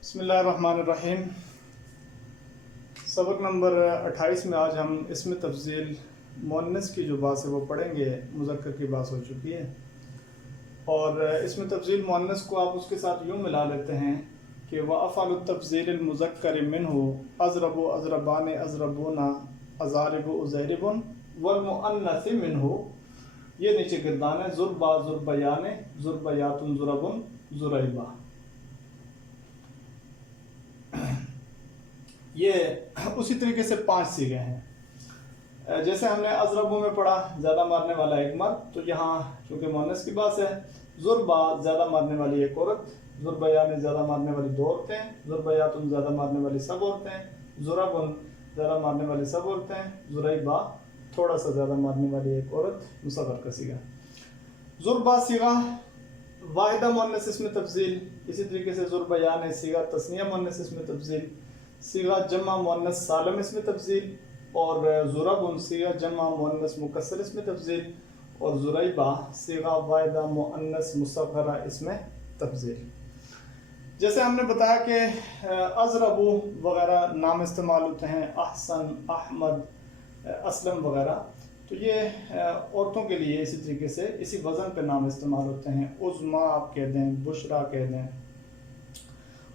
बिस्मिल्लाहिर्रहमानिर्रहीम। सबक नंबर 28 में आज हम इसमें तफज़ील मुअन्नस की जो बात है वो पढ़ेंगे। मुज़क्कर की बात हो चुकी है और इसमें तफज़ील मुअन्नस को आप उसके साथ यूँ मिला लेते हैं कि व अफ़अलु तफ़ज़ील मुज़क्कर मिन्हु अज़रबु अज़रबान अज़रबूना अज़ारिबु उज़ैरिबुन वल मुअन्नस मिन्हु। ये नीचे गिरदान है ज़ुरबा ज़ुरबयान ज़ुरबयातुन ज़ुरबुन ज़ुरैबा। ये उसी तरीके से 5 सीगे हैं। जैसे हमने अज़रबू में पढ़ा ज़्यादा मारने वाला एक मर्द, तो यहाँ चूँकि मुअन्नस की बात है ज़ुरबा ज़्यादा मारने वाली एक औरत, ज़ुरबयान ज़्यादा मारने वाली 2 औरतें, ज़ुरबयातुन ज़्यादा मारने वाली सब औरतें, ज़ुरबुन ज़्यादा मारने वाली सब औरतें, ज़ुरैबा थोड़ा सा ज़्यादा मारने वाली एक औरत, मुसग़्ग़र का सीगा। ज़ुरबा सीगा वाहिदा मुअन्नस इसमें तफज़ील, इसी तरीके से ज़ुरबयान सीगा तस्निया मुअन्नस इसमें तफज़ील, सीगा जमा मुअन्नस सालम इसमें तफज़ील, और ज़ुरबुन सीगा जमा मुअन्नस मुकस्सर इसमें तफज़ील, और ज़ुरैबा सीगा वाहिदा मुअन्नस मुसग़्ग़रा इसमें तफज़ील। जैसे हमने बताया कि अज़रबू वगैरह नाम इस्तेमाल होते हैं, अहसन, अहमद, असलम वगैरह, तो ये औरतों के लिए इसी तरीके से इसी वज़न पे नाम इस्तेमाल होते हैं। उज़्मा आप कह दें, बुशरा कह दें,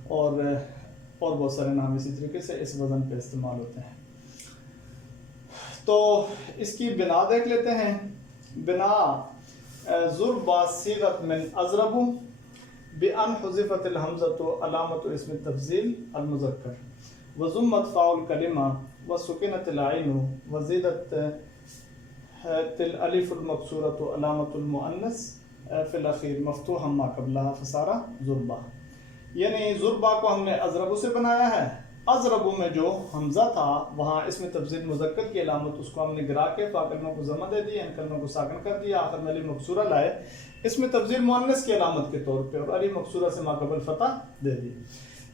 और बहुत सारे नाम इसी तरीके से इस वज़न पे इस्तेमाल होते हैं। तो इसकी बिना देख लेते हैं। बिना ज़ुरबा सीगत मिन अज़रबू बिअन हुज़िफ़तिल हमज़तु अलामतु इस्म तफ़ज़ील अल मुज़क्कर व ज़ुम्मत फ़ाउल कलिमा व सुकिनतिल ऐनु व ज़ीदत तिल अलिफ़ुल मक़सूरतु अलामतुल मुअन्नस फ़िल अख़ीर मफ़्तूहम मा क़ब्लहा फ़सारा ज़ुरबा। यानी ज़ुरबा को हमने अज़रबू से बनाया है। अज़रबू में जो हमज़ा था वहाँ इसमें तफ़ज़ील मुज़क्कर की अलामत उसको हमने गिरा के फ़ा कलमों को ज़मा दे दिया, इन कलमों को साकिन कर दिया, आखिर में अली मक़सूरा लाए, इसमें तफ़ज़ील मुअन्नस की अलामत के तौर पे, और अली मक़सूरा से माक़बल फ़ता दे दी।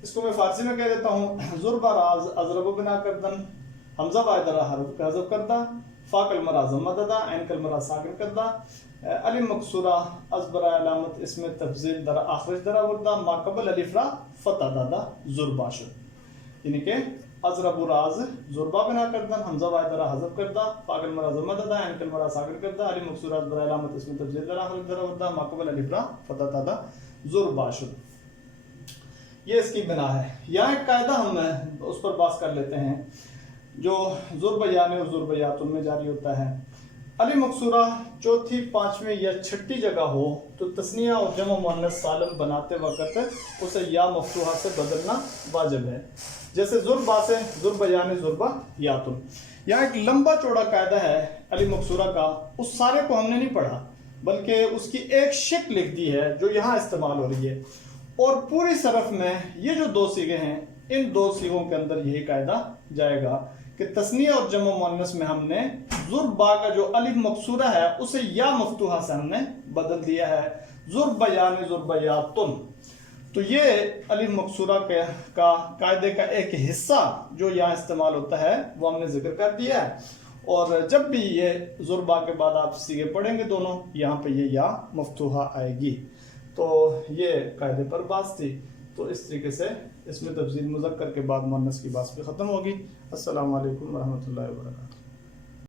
इसको मैं फ़ारसी में कह देता हूँ ज़ुरबा राज़ अज़रबू बिना करदन हमज़ा वाहिदा हरफ का हज़फ करदा, फ़ा कलमा रा ज़म्मा ददा, ऐन कलमा रा साकिन करदा, अली मक़सूरा अज़बरा अलामत इसमें तफ़ज़ील दरा आखिर दरा वरदा माक़बल अलिफ़ रा फ़ता दादा ज़ुरबा शुद। यानी कि अज़रबू राज़ ज़ुरबा बिना करदन हमज़ा वाहिदा हज़फ करदा, फ़ा कलमा रा ज़म्मा ददा, ऐन कलमा रा साकिन करदा, अली मक़सूरा अज़बरा अलामत इसमें तफ़ज़ील दरा आखिर दरा वरदा माक़बल अलिफ़ रा फ़ता दादा ज़ुरबा शुद। ये इसकी बिना है। यहाँ एक कायदा हम उस पर बात कर लेते हैं जो ज़ुरबयान और ज़ुरबयातुन में जारी होता है। अली मक़सूरा चौथी, 5वीं या 6ठी जगह हो तो तस्निया और जमा मुअन्नस सालम बनाते वक़्त उसे या मफ़तूहा से बदलना वाजिब है। जैसे ज़ुरबा से ज़ुरबयान ज़ुरबयातुन। यहाँ एक लंबा चौड़ा कायदा है अली मक़सूरा का, उस सारे को हमने नहीं पढ़ा बल्कि उसकी एक शिक लिख दी है जो यहाँ इस्तेमाल हो रही है। और पूरी सरफ में ये जो 2 सीगे हैं, इन 2 सीगों के अंदर यही कायदा जाएगा कि तस्निया और जमा मुअन्नस में हमने ज़ुरबा का जो अलिफ मक़सूरा है उसे या मफ़तूहा से हमने बदल दिया है ज़ुरबयान ज़ुरबयातुन। तो ये अलिफ मक़सूरा का कायदे का एक हिस्सा जो यहाँ इस्तेमाल होता है वो हमने जिक्र कर दिया है। और जब भी ये ज़ुरबा के बाद आप सीगे पढ़ेंगे दोनों, यहाँ पे ये या मफ़तूहा आएगी। तो ये कायदे पर बात थी। तो इस तरीके से इसमें तफ़ज़ील मुज़क्कर के बाद मुअन्नस की बात भी ख़त्म होगी। अस्सलामु अलैकुम व रहमतुल्लाहि व बरकातुहू।